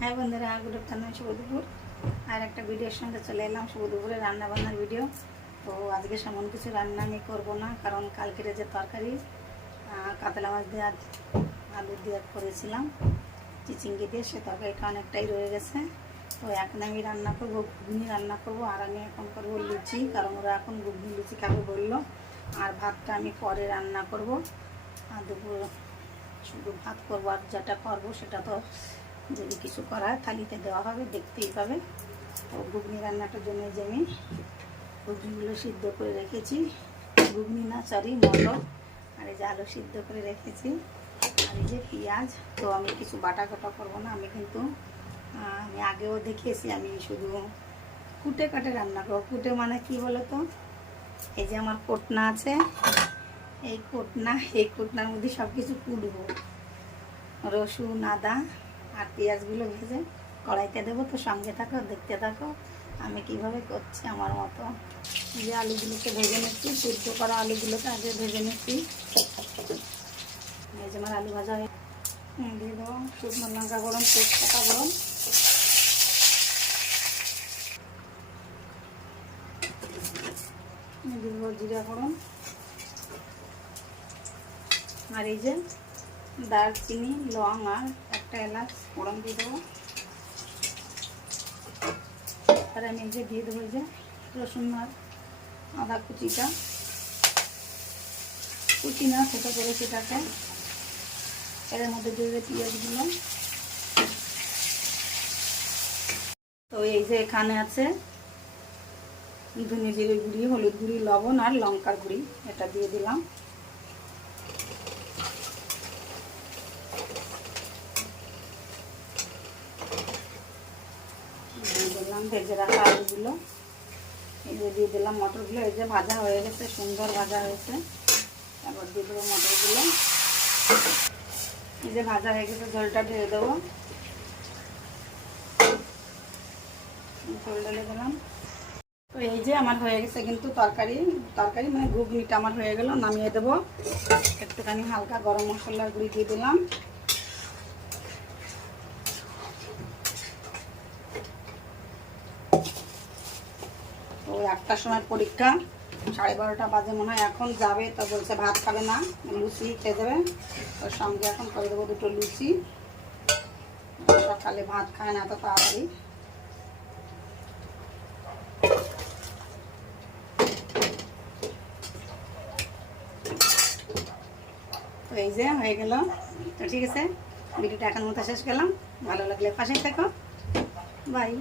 হ্যাঁ বন্ধুরা, good afternoon, শুভ দুপুর। আর একটা ভিডিওর সঙ্গে চলে এলাম, শুভ দুপুরে রান্নাবান্নার ভিডিও। তো আজকে সেমন কিছু রান্না আমি করবো না, কারণ কালকের যে তরকারি কাতলা মাছ দিয়ে আলু দিয়ে করেছিলাম চিচিঙ্গি দিয়ে, সে তরকারিটা অনেকটাই রয়ে গেছে। তো এখন আমি রান্না করবো, ঘুগনি রান্না করব। আর আমি এখন করবো লুচি, কারণ ওরা এখন ঘুগনি লুচি খাবে বললো। আর ভাতটা আমি পরে রান্না করব। আর দুপুর শুধু ভাত করবো, আর যেটা করবো সেটা তো যদি কিছু করা হয় থালিতে দেওয়া হবে, দেখতেই পাবে। তো ঘুগনি রান্নাটার জন্য যে আমি ঘুগনিগুলো সিদ্ধ করে রেখেছি, ঘুগনি না সরি মটর। আর এই যে আলু সিদ্ধ করে রেখেছি, আর এই যে পেঁয়াজ। তো আমি কিছু বাটা কাটা করবো না, আমি কিন্তু আমি আগেও দেখিয়েছি, আমি শুধু কুটে কাটে রান্না করবো। কুটে মানে কি বলো তো, এই যে আমার কোটনা আছে, এই কোটনার মধ্যে সব কিছু কুটবো, রসুন আদা আর পেঁয়াজগুলো ভেজে কড়াইতে দেবো। তো সঙ্গে থাকো, দেখতে থাকো আমি কিভাবে করছি আমার মতো। যে আলুগুলোকে ভেজে নিচ্ছি, সিদ্ধ করা আলুগুলোকে আগে ভেজে নিচ্ছি। এই যে আমার আলু ভাজা হয়ে দিয়ে দেবো শুকনো লঙ্কা গরম, তেজপাতা গরম, দিয়ে দেবো জিরা গরম, আর এই যে দারচিনি লং আর একটা এলাচ ফোড়ন দিয়ে দেবো। আর আমি এই যে দিয়ে দেবো এই যে রসুন আর আদা কুচিটা, কুচি না ছোটো করে সেটাকে এর মধ্যে দিয়ে দেবে পেঁয়াজগুলো। তো এই যে এখানে আছে ধনে জিরে গুঁড়ি, হলুদ গুঁড়ি, লবণ আর লঙ্কার গুঁড়ি, এটা দিয়ে দিলাম। দিয়ে দিলাম ভেজে রাখা আলুগুলো, এই যে দিয়ে দিলাম মটরগুলো। এই যে ভাজা হয়ে গেছে, সুন্দর ভাজা হয়েছে। তারপর দিয়ে দেবো মটরগুলো, এই যে ভাজা হয়ে গেছে, ঝোলটা ঢেলে দেবো। ঝোল ঢেলে দিলাম। তো এই যে আমার হয়ে গেছে কিন্তু তরকারি মানে ঘুগনিটা আমার হয়ে গেল। নামিয়ে দেবো, একটুখানি হালকা গরম মশলার গুঁড়ি দিয়ে দিলাম। তো 1টার সময় পরীক্ষা, 12:30 বাজে মনে হয়, এখন যাবে। তো বলছে ভাত খাবে না, লুচি খেয়ে দেবে। ওর সঙ্গে এখন করে দেবো 2টো লুচি। সকালে ভাত খায় না এত তাড়াতাড়ি। তো এই যে হয়ে গেল। তো ঠিক আছে, ভিডিওটা এখন মতো শেষ করলাম। ভালো লাগলে পাশেই থেকো, বাই।